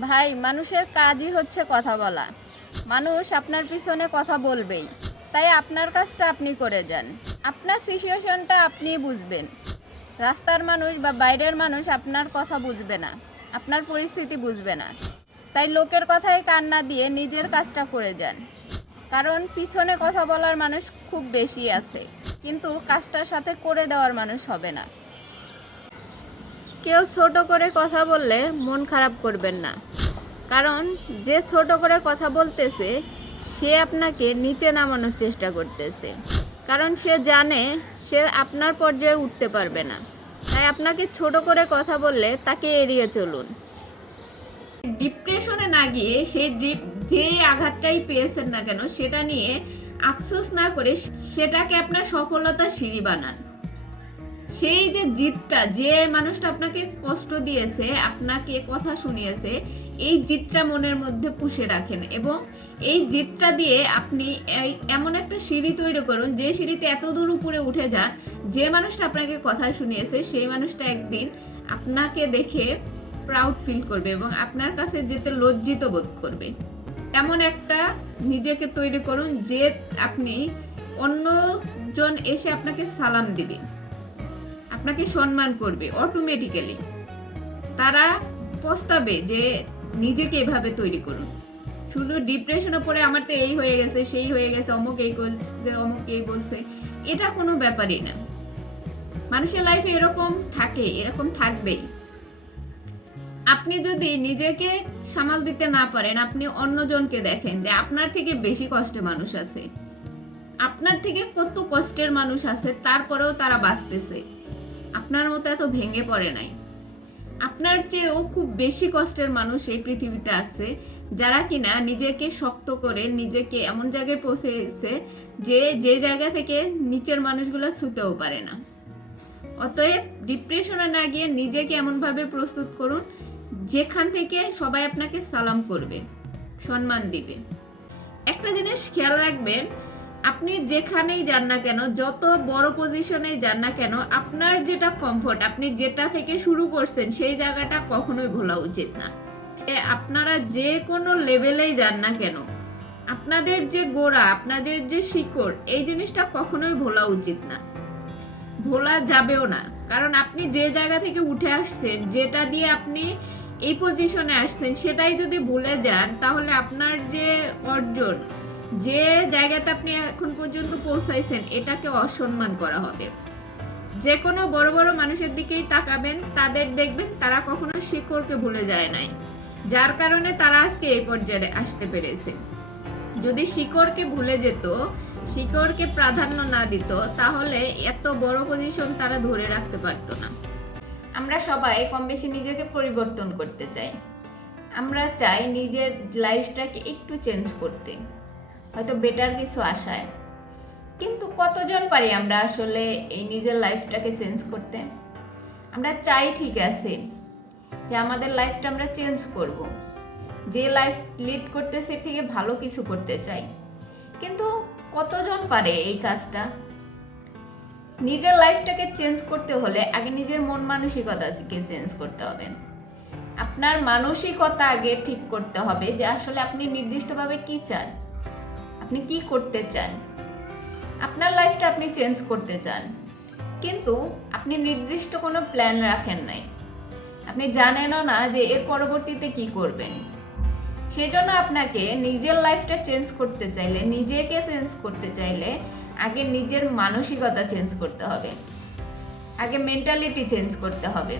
ভাই, মানুষের কাজই হচ্ছে কথা বলা। মানুষ আপনার পিছনে কথা বলবেই। তাই আপনার কাজটা আপনি করে যান। আপনার সিচুয়েশনটা আপনি বুঝবেন। রাস্তার মানুষ বা বাইরের মানুষ আপনার কথা বুঝবে না। আপনার পরিস্থিতি বুঝবে না। তাই লোকের কথায় কান না দিয়ে নিজের কাজটা করে যান। কারণ পিছনে কথা বলার মানুষ খুব বেশি আছে। কিন্তু কাজটার সাথে করে দেওয়ার মানুষ হবে না। কেউ ছোট করে কথা বললে মন খারাপ করবেন না। কারণ যে ছোট করে কথা বলতেছে, সে আপনাকে নিচে নামানোর চেষ্টা করতেছে। কারণ সে জানে সে আপনার পর্যায়ে উঠতে পারবে না। তাই আপনাকে ছোট করে কথা বললে তাকে এড়িয়ে চলুন। ডিপ্রেশনে না গিয়ে সেই যে আঘাতটাই পেয়েছেন না কেন, সেটা নিয়ে আফসোস না করে সেটাকে আপনার সফলতার সিঁড়ি বানান। সেই যে জিতটা, যে মানুষটা আপনাকে কষ্ট দিয়েছে, আপনাকে কথা শুনিয়েছে, এই জিতটা মনের মধ্যে পুষে রাখেন এবং এই জিতটা দিয়ে আপনি এমন একটা সিঁড়ি তৈরি করুন, যে সিঁড়িতে এত দূর উপরে উঠে যান, যে মানুষটা আপনাকে কথা শুনিয়েছে, সেই মানুষটা একদিন আপনাকে দেখে প্রাউড ফিল করবে এবং আপনার কাছে যেতে লজ্জিত বোধ করবে। এমন একটা নিজেকে তৈরি করুন, যে আপনি অন্যজন এসে আপনাকে সালাম দিবে। আপনাকে সম্মান করবে অটোমেটিক্যালি তারা পস্তাবে যে নিজেকে এভাবে তৈরি করুন। শুধু ডিপ্রেশনে পড়ে আমার তো এই হয়ে গেছে, সেই হয়ে গেছে, অমুক এই করছে, অমুক এই বলছে, এটা কোনো ব্যাপারই না। মানুষের লাইফে এরকম থাকে, এরকম থাকবেই। আপনি যদি নিজেকে সামাল দিতে না পারেন, আপনি অন্যজনকে দেখেন যে আপনার থেকে বেশি কষ্টে মানুষ আছে। আপনার থেকে কত কষ্টের মানুষ আছে, তারপরেও তারা বাঁচতেছে। আপনার মতো এত ভেঙে পড়ে নাই। আপনার চেয়েও খুব বেশি কষ্টের মানুষ এই পৃথিবীতে আছে, যারা কিনা নিজেকে শক্ত করে নিজেকে এমন জায়গায় পৌঁছেছে যে যে জায়গা থেকে নিচের মানুষগুলো ছুতেও পারে না। অতএব ডিপ্রেশনে না গিয়ে নিজেকে এমনভাবে প্রস্তুত করুন, যেখান থেকে সবাই আপনাকে সালাম করবে, সম্মান দিবে। একটা জিনিস খেয়াল রাখবেন আপনি যেখানেই যান না কেন, যত বড় পজিশনেই যান না কেন, আপনার যেটা কমফোর্ট আপনি যেটা থেকে শুরু করছেন, সেই জায়গাটা কখনোই ভোলা উচিত না। আপনারা যে কোনো লেভেলেই যান না কেন, আপনাদের যে গোড়া, আপনাদের যে শিকড়, এই জিনিসটা কখনোই ভোলা উচিত না। ভোলা যাবেও না। কারণ আপনি যে জায়গা থেকে উঠে আসছেন, যেটা দিয়ে আপনি এই পজিশনে আসছেন, সেটাই যদি ভুলে যান, তাহলে আপনার যে অর্জন যে জায়গাতে আপনি এখন পর্যন্ত পৌঁছাইছেন, এটাকে অসম্মান করা হবে। যে কোনো বড় বড় মানুষের দিকেই তাকাবেন, তাদের দেখবেন তারা কখনো শিকড়কে ভুলে যায় নাই। যার কারণে তারা আজকে এই পর্যায়ে আসতে পেরেছে। যদি শিকড়কে ভুলে যেত, শিকড়কে প্রাধান্য না দিত, তাহলে এত বড় পজিশন তারা ধরে রাখতে পারতো না। আমরা সবাই কম বেশি নিজেকে পরিবর্তন করতে চাই। আমরা চাই নিজের লাইফটাকে একটু চেঞ্জ করতে। হয়তো বেটার কিছু আশায়। কিন্তু কতজন পারি আমরা আসলে এই নিজের লাইফটাকে চেঞ্জ করতে? আমরা চাই ঠিক আছে যে আমাদের লাইফটা আমরা চেঞ্জ করব। যে লাইফ লিড করতেছে এর থেকে ভালো কিছু করতে চাই। কিন্তু কতজন পারে এই কাজটা? নিজের লাইফটাকে চেঞ্জ করতে হলে আগে নিজের মন মানসিকতাকে চেঞ্জ করতে হবে। আপনার মানসিকতা আগে ঠিক করতে হবে যে আসলে আপনি নির্দিষ্টভাবে কি চান। আপনি কি করতে চান? আপনার লাইফটা আপনি চেঞ্জ করতে চান। কিন্তু আপনি নির্দিষ্ট কোনো প্ল্যান রাখেন নাই। আপনি জানেনও না যে এর পরবর্তীতে কি করবেন। সেজন্য আপনাকে নিজের লাইফটা চেঞ্জ করতে চাইলে, নিজেকে চেঞ্জ করতে চাইলে আগে নিজের মানসিকতা চেঞ্জ করতে হবে। আগে মেন্টালিটি চেঞ্জ করতে হবে।